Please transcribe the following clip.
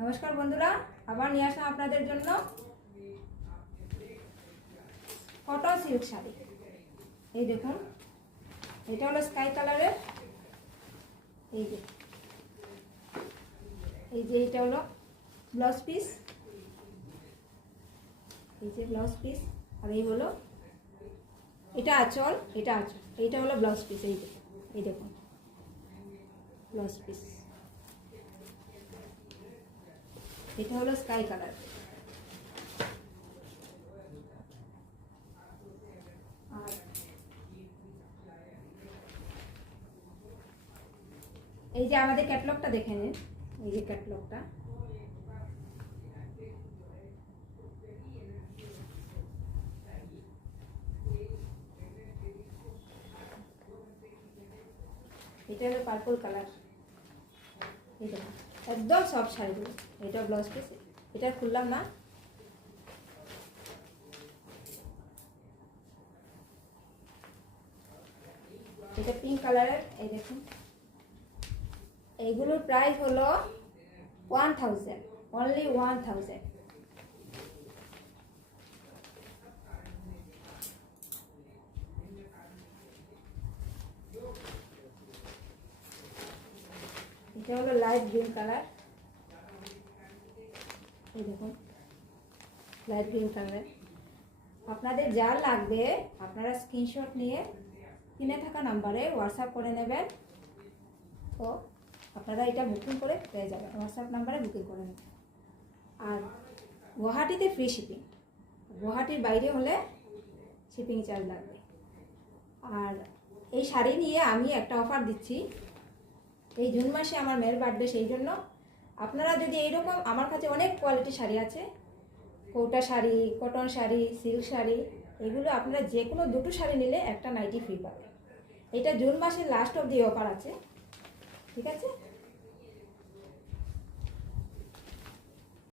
নমস্কার বন্ধুরা, আবার নিয়ে আসলাম আপনাদের জন্য কটন সিল্ক শাড়ি। এই দেখুন, এটা হলো স্কাই কালারের। এই যে এটা হলো ব্লাউজ পিস, এই যে ব্লাউজ পিস, আর এই হলো এটা আঁচল, এইটা হলো ব্লাউজ পিস। এই দেখুন ব্লাউজ পিস, এটা হলো স্কাই কালার। আর এই যে আমাদের ক্যাটালগটা দেখে নিন, এই যে ক্যাটালগটা, এটা হলো পার্পল কালার। এই দেখুন একদম সফট শাড়িগুলো। এটা ব্লাউজ পিস, এটা খুললাম না। এটা পিঙ্ক কালারের। এই দেখুন, এইগুলোর প্রাইস হলো 1000, অনলি 1000। এটা হলো লাইট গ্রিন কালার। এই দেখুন লাইট গ্রিন কালার। আপনাদের যা লাগবে আপনারা স্ক্রিনশট নিয়ে কিনে থাকা নাম্বারে হোয়াটসঅ্যাপ করে নেবেন, তো আপনারা এটা বুকিং করে পেয়ে যাবেন। হোয়াটসঅ্যাপ নাম্বারে বুকিং করে নেবেন। আর গুয়াহাটিতে ফ্রি শিপিং, গুয়াহাটির বাইরে হলে শিপিং চার্জ লাগবে। আর এই শাড়ি নিয়ে আমি একটা অফার দিচ্ছি, এই জুন মাসে আমার মেয়ের বার্থডে, সেই জন্য আপনারা যদি এইরকম, আমার কাছে অনেক কোয়ালিটি শাড়ি আছে, কৌটা শাড়ি, কটন শাড়ি, সিল্ক শাড়ি, এগুলো আপনারা যে কোনো দুটো শাড়ি নিলে একটা নাইটি ফ্রি পাবেন। এটা জুন মাসের লাস্ট অবধি অফার আছে, ঠিক আছে।